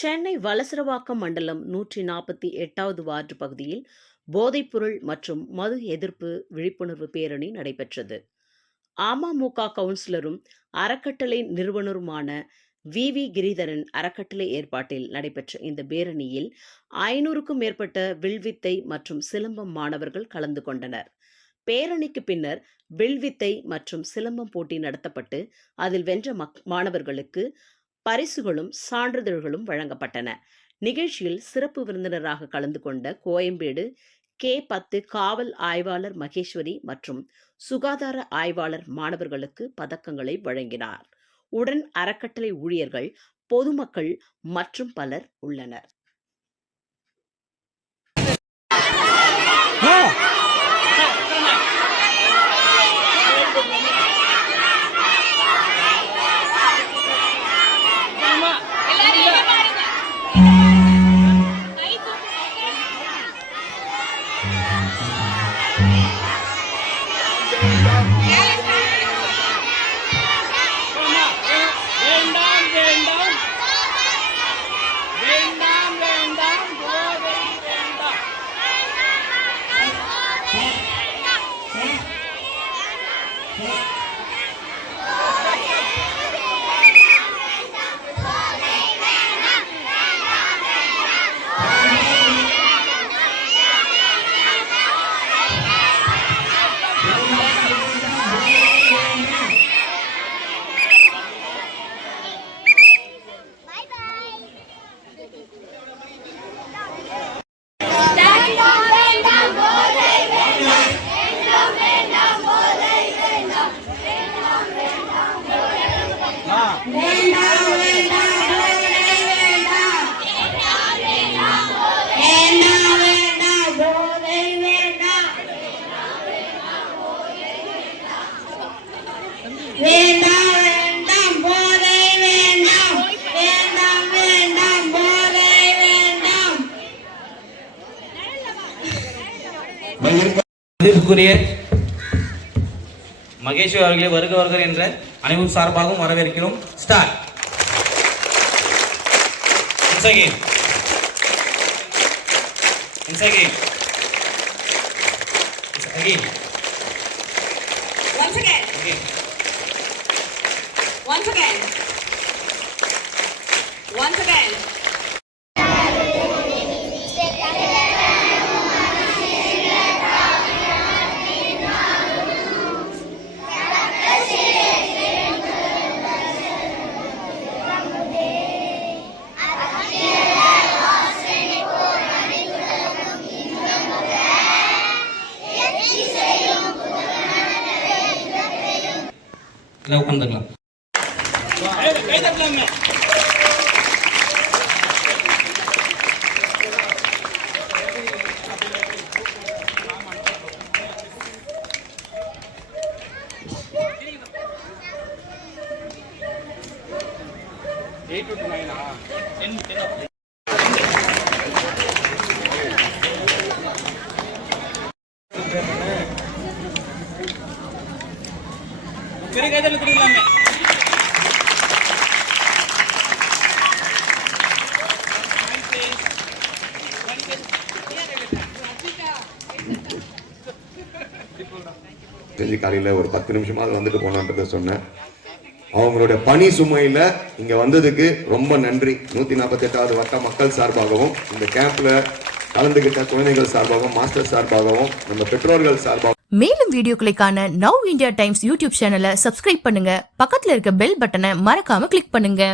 சென்னை வலசரவாக்கம் மண்டலம் 148வது வார்டு பகுதியில் போதைப்பொருள் மற்றும் மது எதிர்ப்பு விழிப்புணர்வு பேரணி நடைபெற்றது. அமமுக கவுன்சிலரும் அறக்கட்டளை நிறுவனருமான வி. கிரிதரன் அறக்கட்டளை ஏற்பாட்டில் நடைபெற்ற இந்த பேரணியில் 500க்கும் மேற்பட்ட வில்வித்தை மற்றும் சிலம்பம் மாணவர்கள் கலந்து கொண்டனர். பேரணிக்கு பின்னர் வில்வித்தை மற்றும் சிலம்பம் போட்டி நடத்தப்பட்டு அதில் வென்ற மாணவர்களுக்கு பரிசுகளும் சான்றிதழ்களும் வழங்கப்பட்டன. நிகழ்ச்சியில் சிறப்பு விருந்தினராக கலந்து கொண்ட கோயம்பேடு K10 காவல் ஆய்வாளர் மகேஸ்வரி மற்றும் சுகாதார ஆய்வாளர் மாணவர்களுக்கு பதக்கங்களை வழங்கினார். உடன் அறக்கட்டளை ஊழியர்கள், பொதுமக்கள் மற்றும் பலர் உள்ளனர். மதிப்புக்குரிய மகேஸ்வரி அவர்களை வருக வருக என்ற அனைவரும் சார்பாகவும் வரவேற்கிறோம். Start. Once again. Once again. Again. Once again. Again. Once again. Once again. உட்காந்துக்கலாம். பெரிய கைதல் கொடுக்கலாமே. காலையில் ஒரு 10 நிமிஷமாவது வந்துட்டு போனான்றத சொன்னேன். அவங்களுடைய பணி சுமையில இங்க வந்ததுக்கு ரொம்ப நன்றி. 148வது வட்ட மக்கள் சார்பாகவும், இந்த கேம்ப்ல கலந்துகிட்ட குழந்தைகள் சார்பாகவும், மாஸ்டர் சார்பாகவும், நம்ம பெற்றோர்கள் சார்பாகவும். மேலும் வீடியோக்களை காண நவ் இந்தியா டைம்ஸ் யூடியூப் சேனலை சப்ஸ்கிரைப் பண்ணுங்க. பக்கத்துல இருக்க பெல் பட்டனை மறக்காம கிளிக் பண்ணுங்க.